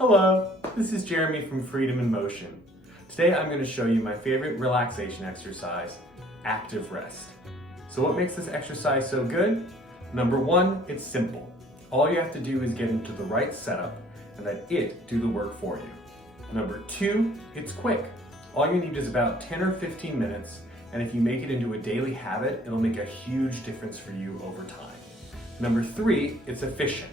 Hello, this is Jeremy from Freedom in Motion. Today I'm going to show you my favorite relaxation exercise, active rest. So what makes this exercise so good? Number one, it's simple. All you have to do is get into the right setup and let it do the work for you. Number two, it's quick. All you need is about 10 or 15 minutes, and if you make it into a daily habit, it'll make a huge difference for you over time. Number three, it's efficient.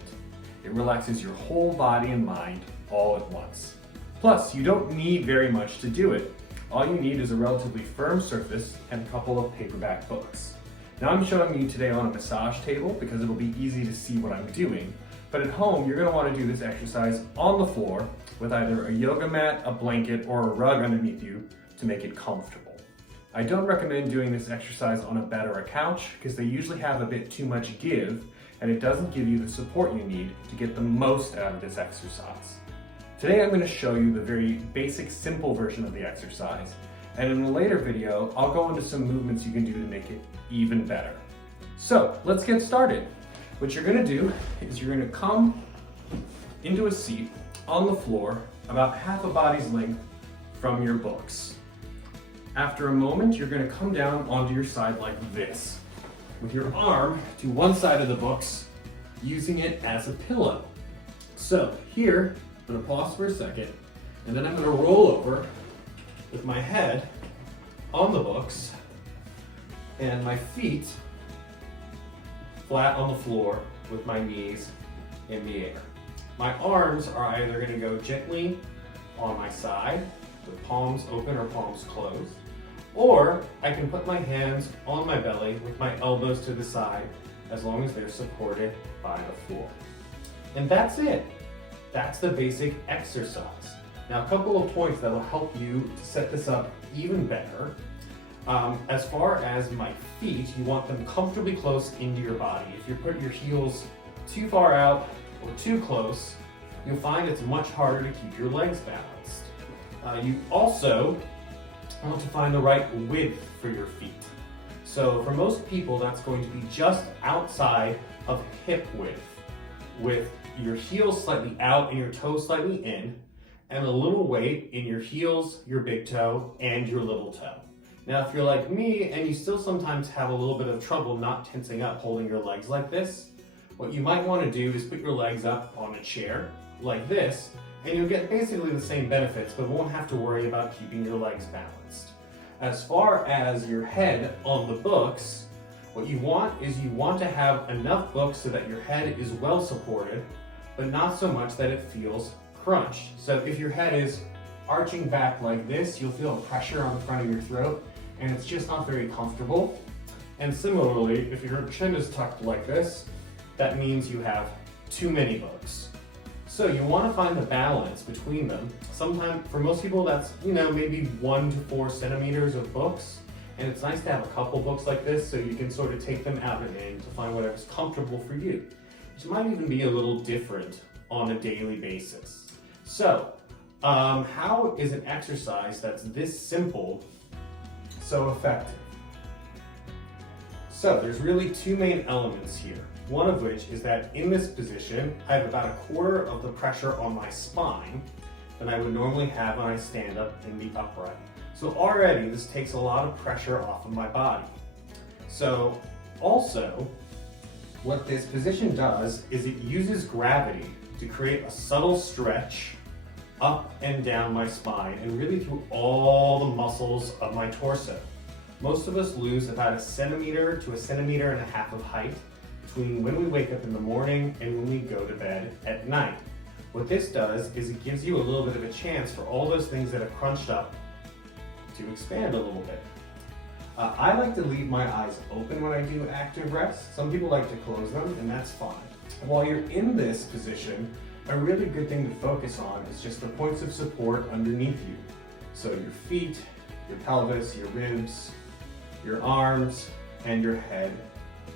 It relaxes your whole body and mind all at once. Plus, you don't need very much to do it. All you need is a relatively firm surface and a couple of paperback books. Now I'm showing you today on a massage table because it'll be easy to see what I'm doing. But at home, you're going to want to do this exercise on the floor with either a yoga mat, a blanket, or a rug underneath you to make it comfortable. I don't recommend doing this exercise on a bed or a couch because they usually have a bit too much give and it doesn't give you the support you need to get the most out of this exercise. Today I'm going to show you the very basic, simple version of the exercise, and in a later video, I'll go into some movements you can do to make it even better. So let's get started. What you're going to do is you're going to come into a seat on the floor about half a body's length from your books. After a moment, you're going to come down onto your side like this, with your arm to one side of the books, using it as a pillow. So here, I'm going to pause for a second, and then I'm going to roll over with my head on the books and my feet flat on the floor with my knees in the air. My arms are either going to go gently on my side with palms open or palms closed, or I can put my hands on my belly with my elbows to the side as long as they're supported by the floor. And that's it. That's the basic exercise. Now, a couple of points that will help you to set this up even better. As far as my feet, you want them comfortably close into your body. If you put your heels too far out or too close, you'll find it's much harder to keep your legs balanced. You also want to find the right width for your feet. So for most people, that's going to be just outside of hip width, with your heels slightly out and your toes slightly in, and a little weight in your heels, your big toe, and your little toe. Now, if you're like me and you still sometimes have a little bit of trouble not tensing up holding your legs like this, what you might want to do is put your legs up on a chair like this, and you'll get basically the same benefits, but won't have to worry about keeping your legs balanced. As far as your head on the books, what you want is you want to have enough books so that your head is well supported, but not so much that it feels crunched. So if your head is arching back like this, you'll feel pressure on the front of your throat, and it's just not very comfortable. And similarly, if your chin is tucked like this, that means you have too many books. So you want to find the balance between them. Sometimes, for most people, that's maybe 1 to 4 centimeters of books. And it's nice to have a couple books like this so you can sort of take them out and in to find whatever's comfortable for you, which might even be a little different on a daily basis. So, how is an exercise that's this simple so effective? So there's really two main elements here. One of which is that in this position, I have about 1/4 of the pressure on my spine than I would normally have when I stand up in the upright. So already this takes a lot of pressure off of my body. So also, what this position does is it uses gravity to create a subtle stretch up and down my spine and really through all the muscles of my torso. Most of us lose about 1 centimeter to 1.5 centimeters of height between when we wake up in the morning and when we go to bed at night. What this does is it gives you a little bit of a chance for all those things that are crunched up to expand a little bit. I like to leave my eyes open when I do active rest. Some people like to close them, and that's fine. While you're in this position, a really good thing to focus on is just the points of support underneath you. So your feet, your pelvis, your ribs, your arms, and your head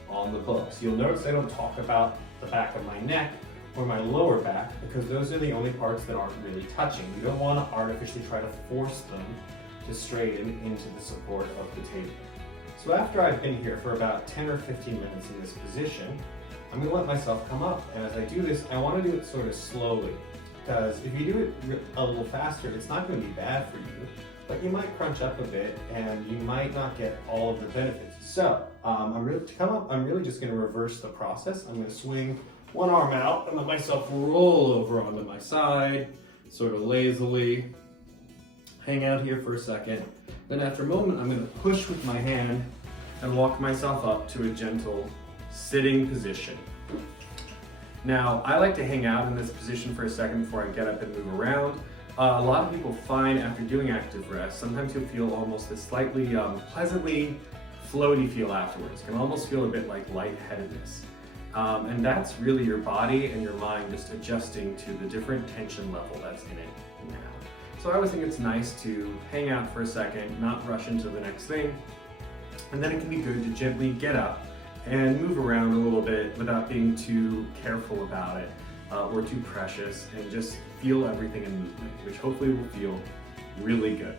on the books. You'll notice I don't talk about the back of my neck or my lower back because those are the only parts that aren't really touching. You don't want to artificially try to force them to straighten into the support of the table. So after I've been here for about 10 or 15 minutes in this position, I'm going to let myself come up. And as I do this, I want to do it sort of slowly. because if you do it a little faster, it's not going to be bad for you, but you might crunch up a bit and you might not get all of the benefits. So I'm really just going to reverse the process. I'm going to swing one arm out and let myself roll over onto my side, sort of lazily. Hang out here for a second. Then after a moment, I'm going to push with my hand and walk myself up to a gentle sitting position. Now, I like to hang out in this position for a second before I get up and move around. A lot of people find after doing active rest, sometimes you'll feel almost a slightly pleasantly floaty feel afterwards. It can almost feel a bit like lightheadedness. And that's really your body and your mind just adjusting to the different tension level that's in it now. So I always think it's nice to hang out for a second, not rush into the next thing. And then it can be good to gently get up and move around a little bit without being too careful about it or too precious, and just feel everything in movement, which hopefully will feel really good.